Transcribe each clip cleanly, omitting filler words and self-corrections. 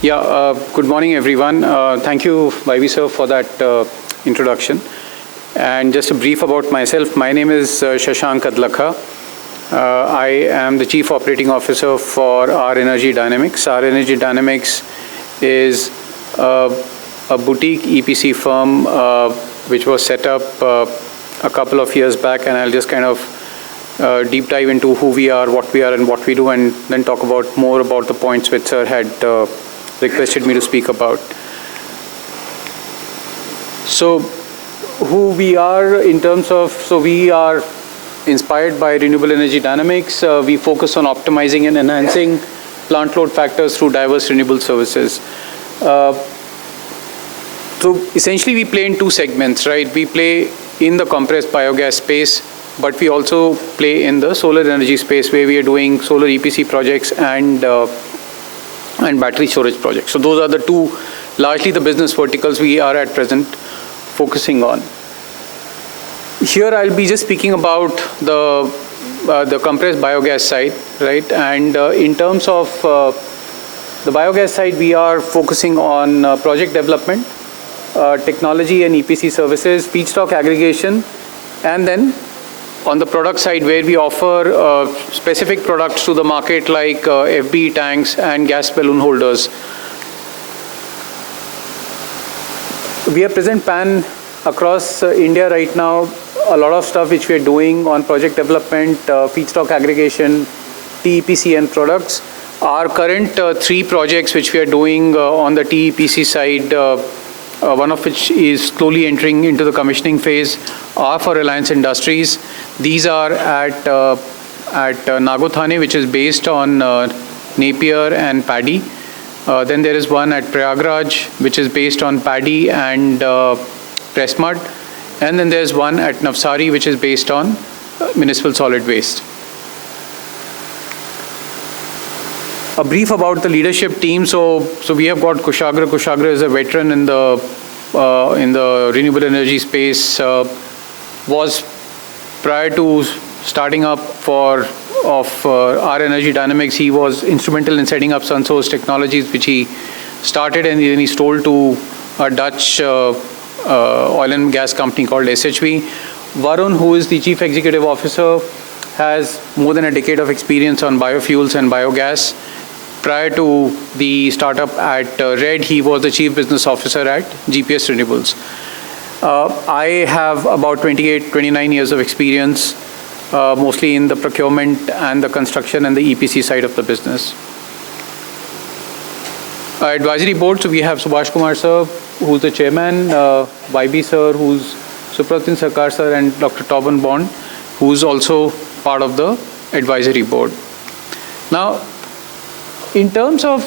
Good morning, everyone. Thank you, YB sir, for that introduction. And just a brief about myself. My name is Shashank Adlakha. I am the Chief Operating Officer for REnergy Dynamics. REnergy Dynamics is a boutique EPC firm which was set up a couple of years back, and I'll just kind of deep dive into who we are, what we are, and what we do, and then talk about more about the points which sir had requested me to speak about. So who we are in terms of, so we are inspired by renewable energy dynamics. We focus on optimizing and enhancing plant load factors through diverse renewable services. So essentially we play in two segments, right? We play in the compressed biogas space, but we also play in the solar energy space where we are doing solar EPC projects and battery storage projects. So those are the two, largely the business verticals we are at present focusing on. Here I'll be just speaking about the compressed biogas side, right? And in terms of the biogas side, we are focusing on project development, technology and EPC services, feedstock aggregation, and then on the product side where we offer specific products to the market like FB tanks and gas balloon holders. We are present pan across India right now. A lot of stuff which we are doing on project development, feedstock aggregation, TEPC and products. Our current three projects which we are doing on the TEPC side, one of which is slowly entering into the commissioning phase, are for Reliance Industries. These are at Nagothane, which is based on Napier and paddy. Then there is one at Prayagraj, which is based on paddy and pressed mud. And then there's one at Navsari, which is based on municipal solid waste. A brief about the leadership team. So we have got Kushagra. Kushagra is a veteran in the renewable energy space. Was prior to starting up of REnergy Dynamics, he was instrumental in setting up SunSource Technologies, which he started, and then he sold to a Dutch oil and gas company called SHV. Varun, who is the Chief Executive Officer, has more than a decade of experience on biofuels and biogas. Prior to the startup at RED, he was the Chief Business Officer at GPS Renewables. I have about 29 years of experience, mostly in the procurement and the construction and the EPC side of the business. Advisory board, so we have Subhash Kumar sir, who's the chairman, YB sir, who's Supratin Sarkar sir, and Dr. Tobin Bond, who's also part of the advisory board. Now, in terms of,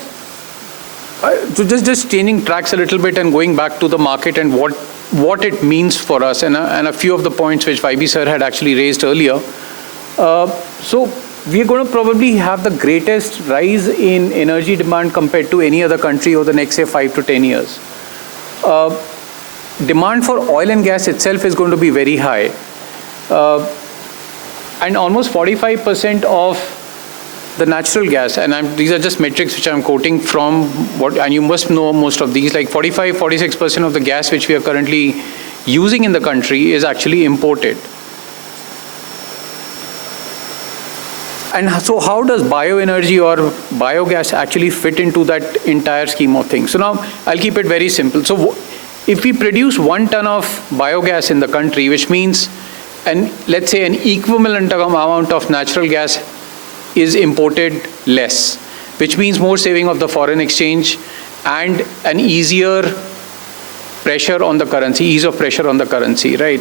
so just changing tracks a little bit and going back to the market and what it means for us, and a few of the points which YB sir had actually raised earlier. So we're going to probably have the greatest rise in energy demand compared to any other country over the next, say, 5 to 10 years. Demand for oil and gas itself is going to be very high. And almost 45% of the natural gas, and these are just metrics which I'm quoting from and you must know most of these, like 46% of the gas which we are currently using in the country is actually imported. And so how does bioenergy or biogas actually fit into that entire scheme of things? So now I'll keep it very simple. So if we produce 1 ton of biogas in the country, which means, let's say an equivalent amount of natural gas is imported less, which means more saving of the foreign exchange and an easier pressure on the currency, ease of pressure on the currency, right?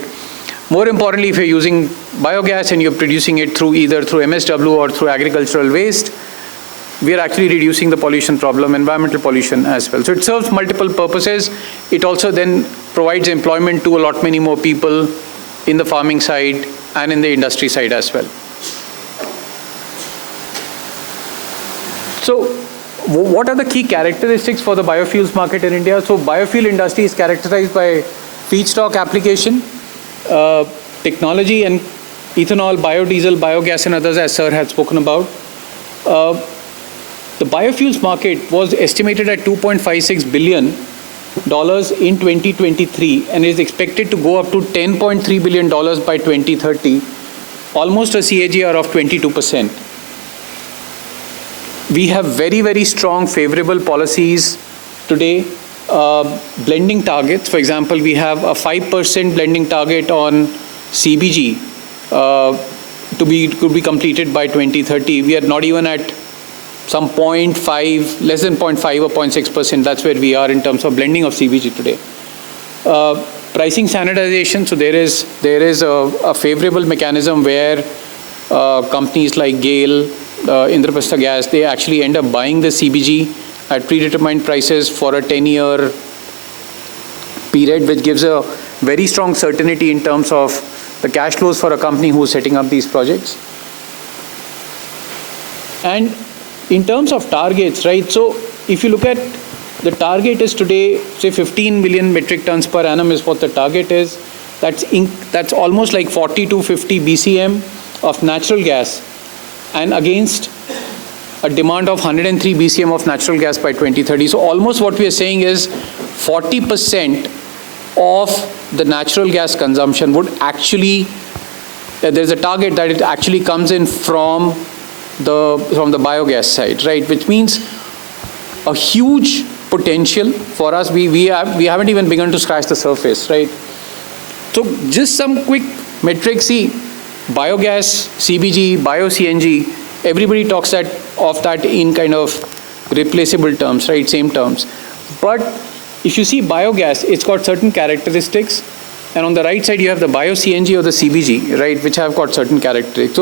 More importantly, if you're using biogas and you're producing it either through MSW or through agricultural waste, we are actually reducing the pollution problem, environmental pollution as well. So it serves multiple purposes. It also then provides employment to a lot many more people in the farming side and in the industry side as well. So what are the key characteristics for the biofuels market in India? So biofuel industry is characterized by feedstock application, technology, and ethanol, biodiesel, biogas, and others, as sir had spoken about. The biofuels market was estimated at $2.56 billion in 2023 and is expected to go up to $10.3 billion by 2030, almost a CAGR of 22%. We have very, very strong favorable policies today. Blending targets, for example, we have a 5% blending target on CBG to be completed by 2030. We are not even at some 0.5, less than 0.5 or 0.6%. That's where we are in terms of blending of CBG today. Pricing standardization, so there is a favorable mechanism where companies like GAIL, Indraprastha Gas, they actually end up buying the CBG at predetermined prices for a 10-year period, which gives a very strong certainty in terms of the cash flows for a company who is setting up these projects. And in terms of targets, right, so if you look at the target is today, say 15 million metric tons per annum is what the target is. That's almost like 40 to 50 BCM of natural gas, and against a demand of 103 BCM of natural gas by 2030. So almost what we are saying is 40% of the natural gas consumption would actually, there's a target that it actually comes in from the biogas side, right? Which means a huge potential for us. We haven't even begun to scratch the surface, right? So just some quick metrics. See, biogas, CBG, bio-CNG, everybody talks of that in kind of replaceable terms, right? Same terms. But if you see biogas, it's got certain characteristics. And on the right side, you have the bio-CNG or the CBG, right, which have got certain characteristics.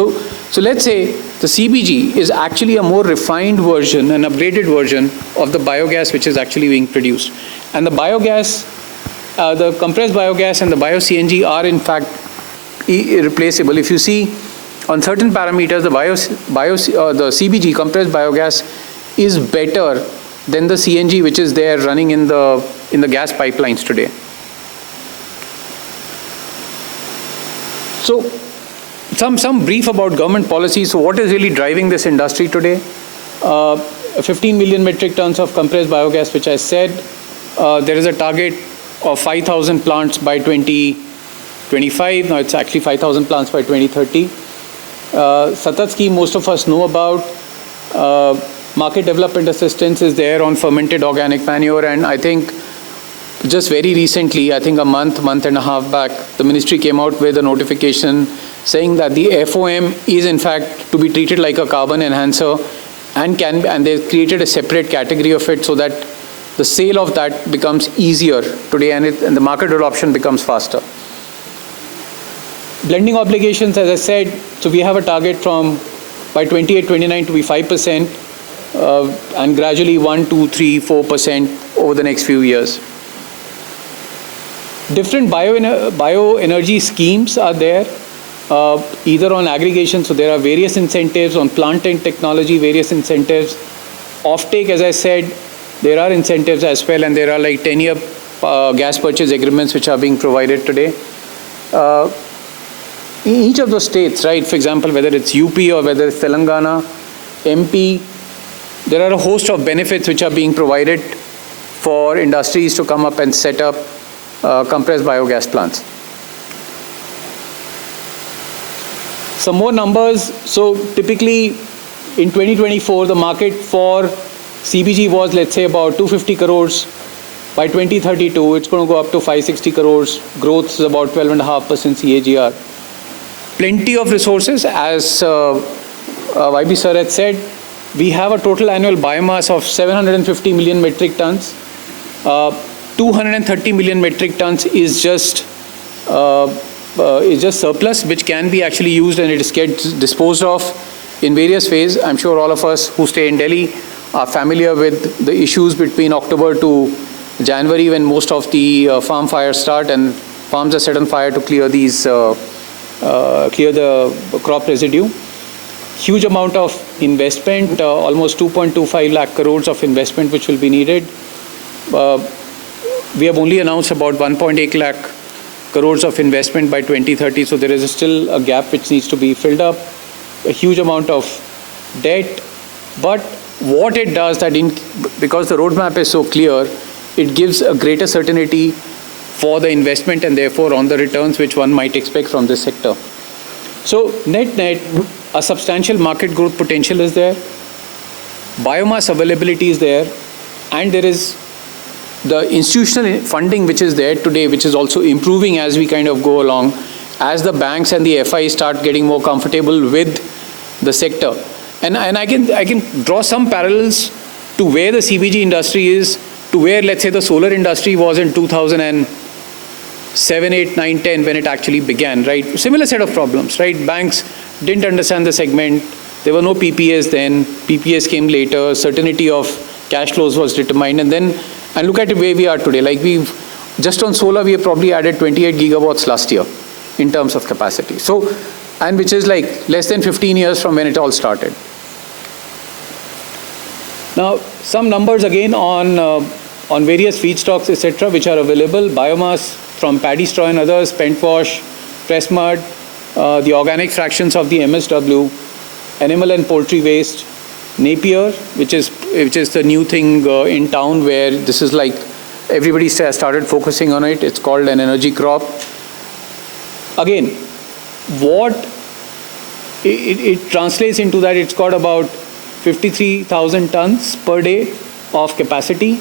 So let's say the CBG is actually a more refined version, an upgraded version of the biogas which is actually being produced. And the biogas, the compressed biogas and the bio-CNG are in fact irreplaceable. If you see on certain parameters, the CBG, compressed biogas, is better than the CNG which is there running in the gas pipelines today. So some brief about government policy. So what is really driving this industry today? 15 million metric tons of compressed biogas, which I said. There is a target of 5,000 plants by 2025. Now it's actually 5,000 plants by 2030. Satat scheme, most of us know about. Market development assistance is there on fermented organic manure, and I think just very recently, I think a month and a half back, the ministry came out with a notification saying that the FOM is in fact to be treated like a carbon enhancer, and they've created a separate category of it so that the sale of that becomes easier today, and the market adoption becomes faster. Blending obligations, as I said, so we have a target from by 28-29 to be 5%, and gradually 1, 2, 3, 4% over the next few years. Different bioenergy schemes are there, either on aggregation, so there are various incentives, on plant and technology, various incentives. Offtake, as I said, there are incentives as well, and there are like 10-year gas purchase agreements which are being provided today. In each of those states, right, for example, whether it's UP or whether it's Telangana, MP, there are a host of benefits which are being provided for industries to come up and set up compressed biogas plants. Some more numbers. So typically in 2024, the market for CBG was, let's say, about 250 crores. By 2032, it's going to go up to 560 crores. Growth is about 12.5% CAGR. Plenty of resources, as YB sir had said. We have a total annual biomass of 750 million metric tons. 230 million metric tons is just surplus, which can be actually used, and it gets disposed of in various ways. I'm sure all of us who stay in Delhi are familiar with the issues between October to January, when most of the farm fires start and farms are set on fire to clear the crop residue. Huge amount of investment, almost 2.25 lakh crores of investment which will be needed. We have only announced about 1.8 lakh crores of investment by 2030, so there is still a gap which needs to be filled up. A huge amount of debt. But what it does, because the roadmap is so clear, it gives a greater certainty for the investment and therefore on the returns which one might expect from this sector. So net, a substantial market growth potential is there, biomass availability is there, and there is the institutional funding which is there today, which is also improving as we kind of go along, as the banks and the FIs start getting more comfortable with the sector. And I can draw some parallels to where the CBG industry is, to where, let's say, the solar industry was in 2007, 8, 9, 10, when it actually began, right? Similar set of problems, right? Banks didn't understand the segment. There were no PPAs then. PPAs came later. Certainty of cash flows was determined. And look at where we are today. Like just on solar, we have probably added 28 gigawatts last year in terms of capacity. So, and which is like less than 15 years from when it all started. Now, some numbers again on various feedstocks, etc., which are available. Biomass from paddy straw and others, spent wash, press mud, the organic fractions of the MSW, animal and poultry waste, Napier, which is the new thing in town, where this is like everybody started focusing on it. It's called an energy crop. Again, what it translates into that, it's got about 53,000 tons per day of capacity,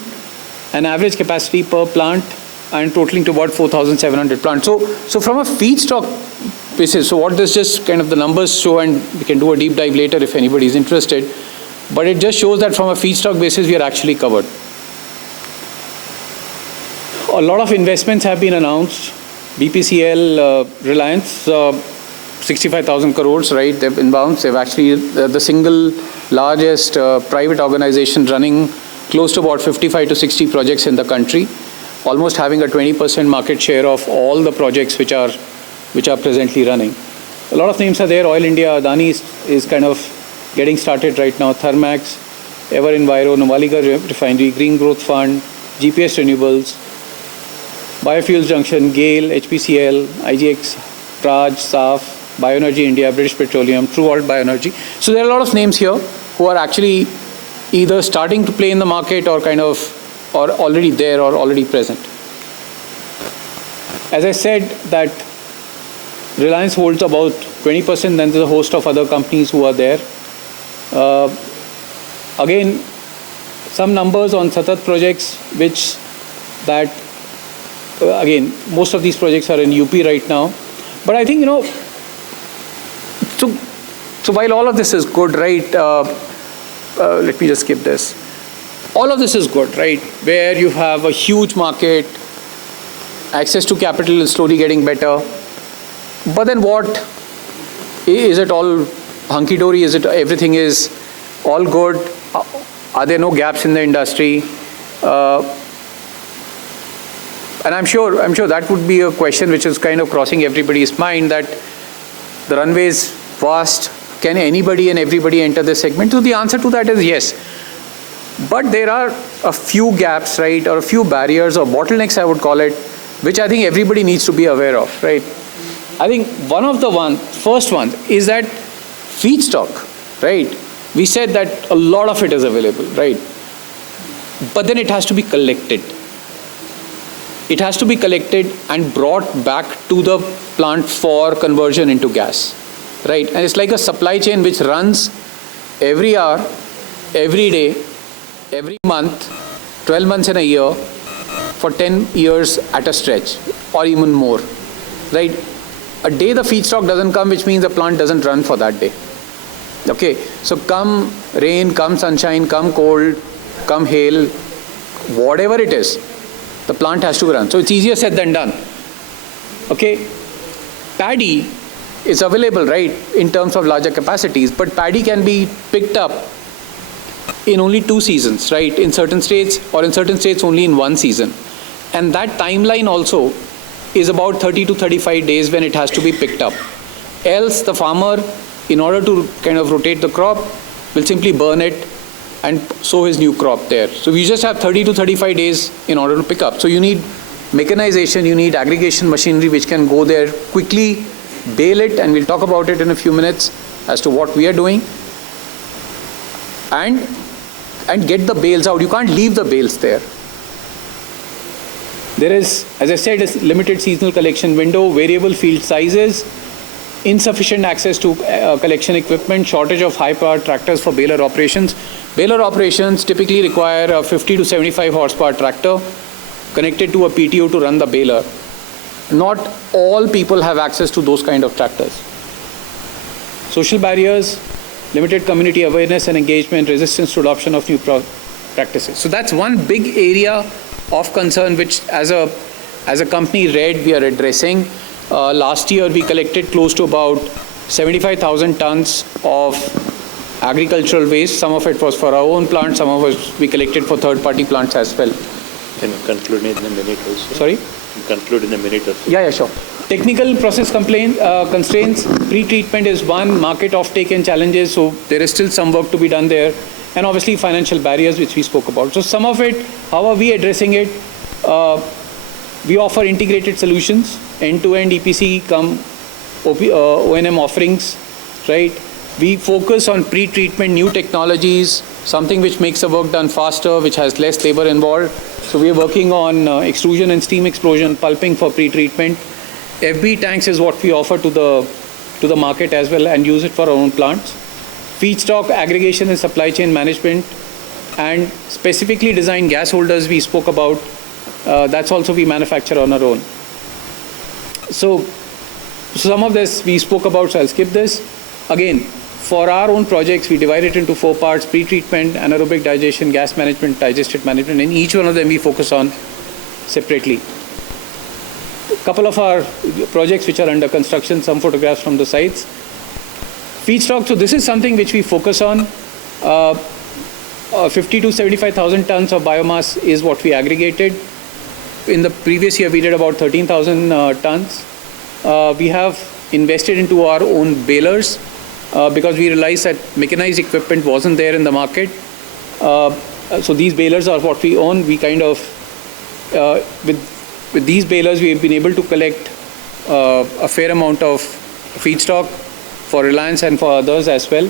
an average capacity per plant, and totaling to about 4,700 plants. So from a feedstock basis, so what this just kind of the numbers show, and we can do a deep dive later if anybody is interested, but it just shows that from a feedstock basis, we are actually covered. A lot of investments have been announced. BPCL, Reliance, 65,000 crores, right? They've inbounds. They've actually the single largest private organization running close to about 55 to 60 projects in the country, almost having a 20% market share of all the projects which are presently running. A lot of names are there. Oil India, Adani is kind of getting started right now. Thermax, Ever Enviro, Numaligarh Refinery, Green Growth Fund, GPS Renewables, Biofuels Junction, GAIL, HPCL, IGX, Praj, SAF, BIOENERGY India, British Petroleum, Trueworld BioEnergy. So there are a lot of names here who are actually either starting to play in the market or or already there or already present. As I said, that Reliance holds about 20%, then there's a host of other companies who are there. Again, some numbers on Satat projects, which that, again, most of these projects are in UP right now. But I think, so while all of this is good, right, let me just skip this. All of this is good, right, where you have a huge market, access to capital is slowly getting better. But then what? Is it all hunky-dory? Is it everything is all good? Are there no gaps in the industry? And I'm sure that would be a question which is kind of crossing everybody's mind, that the runway is vast. Can anybody and everybody enter this segment? So the answer to that is yes. But there are a few gaps, right, or a few barriers or bottlenecks, I would call it, which I think everybody needs to be aware of, right? I think first one is that feedstock, right? We said that a lot of it is available, right? But then it has to be collected. It has to be collected and brought back to the plant for conversion into gas, right? And it's like a supply chain which runs every hour, every day, every month, 12 months in a year, for 10 years at a stretch, or even more, right? A day the feedstock doesn't come, which means the plant doesn't run for that day. Okay, so come rain, come sunshine, come cold, come hail, whatever it is, the plant has to run. So it's easier said than done. Okay, paddy is available, right, in terms of larger capacities, but paddy can be picked up in only 2 seasons, right, in certain states, or in certain states only in 1 season. And that timeline also is about 30 to 35 days when it has to be picked up. Else the farmer, in order to kind of rotate the crop, will simply burn it and sow his new crop there. So we just have 30 to 35 days in order to pick up. So you need mechanization, you need aggregation machinery which can go there quickly, bale it, and we'll talk about it in a few minutes as to what we are doing. and get the bales out. You can't leave the bales there. There is, as I said, a limited seasonal collection window, variable field sizes, insufficient access to collection equipment, shortage of high-power tractors for baler operations. Baler operations typically require a 50 to 75 horsepower tractor connected to a PTO to run the baler. Not all people have access to those kind of tractors. Social barriers, limited community awareness and engagement, resistance to adoption of new practices. So that's one big area of concern which as a company RED we are addressing. Last year we collected close to about 75,000 tons of agricultural waste. Some of it was for our own plant, some of it we collected for third-party plants as well. Can you conclude in a minute also? Sorry? Conclude in a minute or so. Yeah, sure. Technical process constraints, pre-treatment is one, market offtake and challenges, so there is still some work to be done there. And obviously financial barriers which we spoke about. So some of it, how are we addressing it? We offer integrated solutions, end-to-end EPC come O&M offerings, right? We focus on pre-treatment, new technologies, something which makes the work done faster, which has less labor involved. So we are working on extrusion and steam explosion, pulping for pre-treatment. FB tanks is what we offer to the market as well and use it for our own plants. Feedstock aggregation and supply chain management, and specifically designed gas holders we spoke about. That's also we manufacture on our own. So some of this we spoke about, so I'll skip this. Again, for our own projects, we divide it into 4 parts: pre-treatment, anaerobic digestion, gas management, digestate management. In each one of them, we focus on separately. A couple of our projects which are under construction, some photographs from the sites. Feedstock, so this is something which we focus on. 50 to 75,000 tons of biomass is what we aggregated. In the previous year, we did about 13,000 tons. We have invested into our own balers because we realized that mechanized equipment wasn't there in the market. So these balers are what we own. We kind of, with these balers, we have been able to collect a fair amount of feedstock for Reliance and for others as well.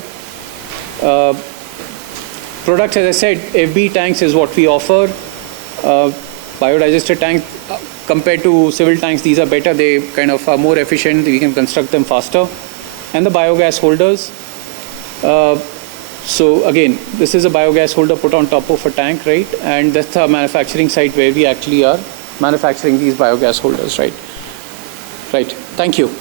Products, as I said, FB tanks is what we offer. Biodigester tanks, compared to civil tanks, these are better. They kind of are more efficient. We can construct them faster. And the biogas holders. So again, this is a biogas holder put on top of a tank, right? And that's our manufacturing site where we actually are manufacturing these biogas holders, right? Right. Thank you.